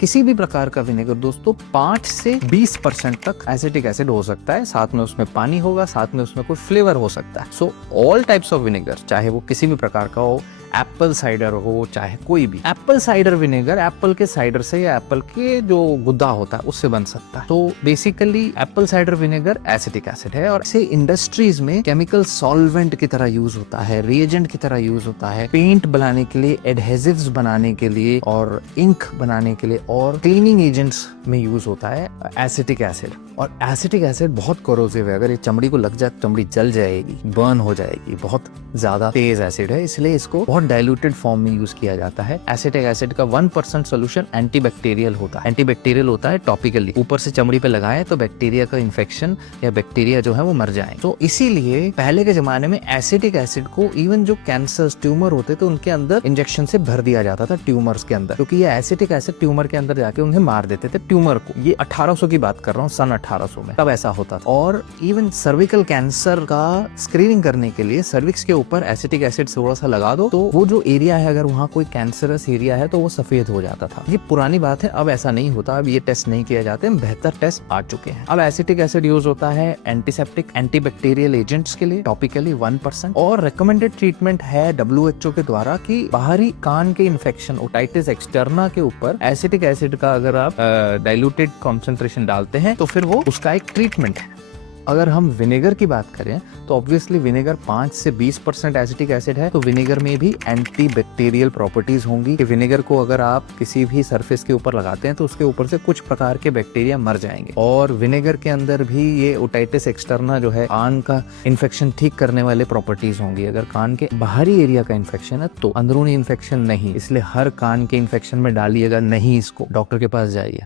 किसी भी प्रकार का विनेगर दोस्तों 5 से 20% तक एसिटिक एसिड हो सकता है, साथ में उसमें पानी होगा, साथ में उसमें कोई फ्लेवर हो सकता है। So all types of vinegar, चाहे वो किसी भी प्रकार का हो, एप्पल साइडर हो चाहे कोई भी, एप्पल साइडर विनेगर एप्पल के साइडर से या एप्पल के जो गुद्दा होता है उससे बन सकता है। तो basically Apple cider vinegar acetic acid है और इसे इंडस्ट्रीज में केमिकल सॉल्वेंट की तरह यूज होता है, रिएजेंट की तरह यूज होता है, पेंट बनाने के लिए, एडहेसिव्स बनाने के लिए और इंक बनाने के लिए और क्लीनिंग एजेंट्स में यूज होता है एसिटिक एसिड। और एसिटिक एसिड बहुत कोरोसिव है, अगर ये चमड़ी को लग जाए चमड़ी जल जाएगी, बर्न हो जाएगी, बहुत ज्यादा तेज एसिड है, इसलिए इसको बहुत डाइल्यूटेड फॉर्म में यूज किया जाता है। एसिटिक एसिड का 1% सोल्यूशन एंटीबैक्टीरियल होता है। एंटीबैक्टीरियल होता है टॉपिकली, ऊपर से चमड़ी पे लगाए तो बैक्टीरिया का इन्फेक्शन या बैक्टीरिया जो है वो मर जाए। तो इसीलिए पहले के जमाने में एसिटिक एसिड को इवन जो कैंसर ट्यूमर होते थे उनके अंदर इंजेक्शन से भर दिया जाता था, ट्यूमर्स के अंदर, क्योंकि ये एसिटिक एसिड ट्यूमर के अंदर जाके उन्हें मार देते थे, ट्यूमर को। ये 1800 की बात कर रहा हूँ, सन 1800 में तब ऐसा होता था। और इवन सर्विकल कैंसर का स्क्रीनिंग करने के लिए सर्विक्स के ऊपर एसिटिक एसिड थोड़ा सा लगा दो तो वो जो एरिया है, अगर वहाँ कोई कैंसरस एरिया है तो वो सफेद हो जाता था। ये पुरानी बात है, अब ऐसा नहीं होता, अब ये टेस्ट नहीं किया जाते, बेहतर टेस्ट आ चुके हैं। अब एसिटिक एसिड यूज होता है एंटीसेप्टिक, एंटीबैक्टीरियल एजेंट्स के लिए, टॉपिकली 1%। और रिकमेंडेड ट्रीटमेंट है WHO के द्वारा कि बाहरी कान के इन्फेक्शन, ओटाइटिस एक्सटर्ना के ऊपर एसिटिक एसिड का अगर आप डाइल्यूटेड कॉन्सेंट्रेशन डालते हैं तो फिर वो उसका एक ट्रीटमेंट है। अगर हम विनेगर की बात करें तो ऑब्वियसली विनेगर 5 से 20% एसिटिक एसिड है, तो विनेगर में भी एंटीबैक्टीरियल प्रॉपर्टीज होंगी कि विनेगर को अगर आप किसी भी सरफेस के ऊपर लगाते हैं तो उसके ऊपर से कुछ प्रकार के बैक्टीरिया मर जाएंगे। और विनेगर के अंदर भी ये ओटाइटिस एक्सटर्ना जो है, कान का इन्फेक्शन ठीक करने वाले प्रॉपर्टीज होंगी। अगर कान के बाहरी एरिया का इन्फेक्शन है तो अंदरूनी इन्फेक्शन नहीं, इसलिए हर कान के इन्फेक्शन में डालिएगा नहीं, इसको डॉक्टर के पास जाइए।